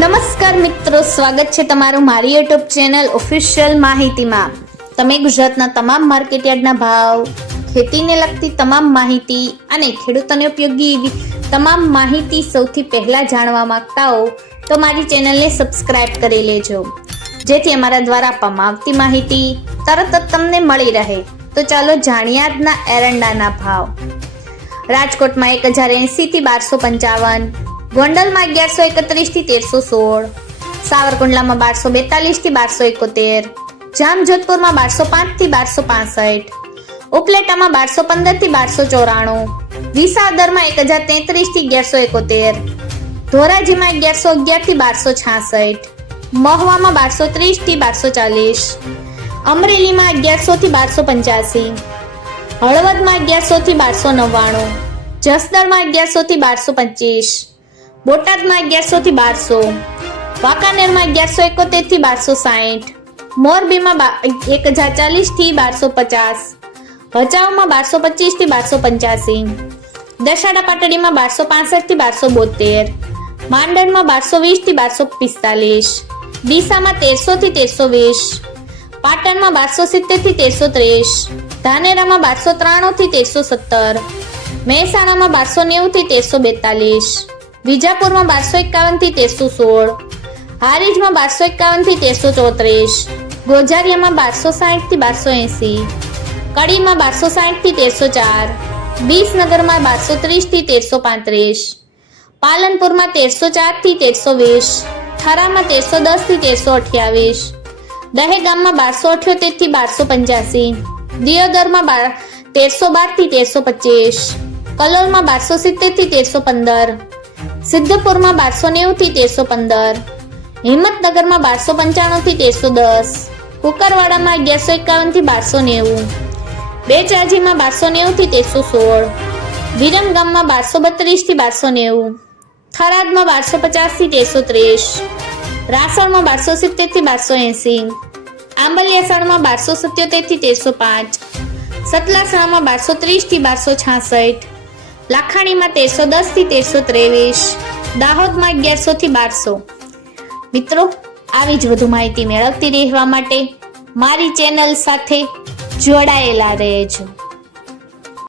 નમસ્કાર મિત્રો, સ્વાગત છે તમારું મારી યુટ્યુબ ચેનલ ઓફિશિયલ માહિતીમાં। તમે ગુજરાતના તમામ માર્કેટયાર્ડના ભાવ, ખેતીને લગતી તમામ માહિતી અને ખેડૂતોને ઉપયોગી એવી તમામ માહિતી સૌથી પહેલા જાણવા માંગતા હો તો મારી ચેનલને સબસ્ક્રાઇબ કરી લેજો, જેથી અમારા દ્વારા આપવામાં આવતી માહિતી તરત જ તમને મળી રહે। તો ચાલો જાણીએ આજના એરંડાના ભાવ। રાજકોટમાં 1080 થી 1255, ગોંડલમાં 1131 થી 1316, સાવરકુંડલામાં 1242 થી 1271, જામજોધપુરમાં 1205 થી 1265, ઉપલેટામાં 1215 થી 1294, વિસાવદરમાં 1033 થી 1171, ધોરાજીમાં 1111 થી 1266, મહુવામાં 1230 થી 1240, અમરેલીમાં 1100 થી 1285, હળવદમાં 1100 થી 1299, જસદણમાં 1100 થી 1225, બોટાદમાં 1100 થી 1200, વાંકાનેરમાં 1171 થી 1260, મોરબીમાં 1040 થી 1250, ભચાઉમાં 1225 થી 1285, દશાડા પાટડીમાં 1265 થી 1272, માંડણમાં 1220 થી 1245, ડીસામાં 1300 થી 1320, પાટણમાં 1270 થી 1330, ધાનેરામાં 1293 થી 1317, મહેસાણામાં 1290 થી 1342, વિજાપુરમાં 1251 થી 1316, હારીજમાં 1251 થી 1334, ગોઝારિયામાં 1260 થી 1280, કડીમાં 1260 થી 1304, વિસનગરમાં 1230 થી 1335, પાલનપુરમાં 1304 થી 1320, થરામાં 1310 થી 1328, દહેગામમાં 1278 થી 1285, દિયોદરમાં 1312 થી 1325, કલોલમાં 1270 થી 1315, સિદ્ધપુરમાં 1290 થી 1315, હિંમતનગરમાં 1295 થી 1310, કુકરવાડામાં 1151 થી 1290, બેચરાજીમાં 1290 થી 1316, વિરમગામમાં 1232 થી 1290, થરાદમાં 1250 થી 1330, રાસણમાં 1270 થી 1280, આંબલિયાસાણમાં 1277 થી 1305, સતલાસણામાં 1230 થી 1266, લાખાણીમાં 1310 થી 1323, દાહોદમાં 1100 થી 1200। મિત્રો, આવી જ વધુ માહિતી મેળવતી રહેવા માટે મારી ચેનલ સાથે જોડાયેલા રહેજો।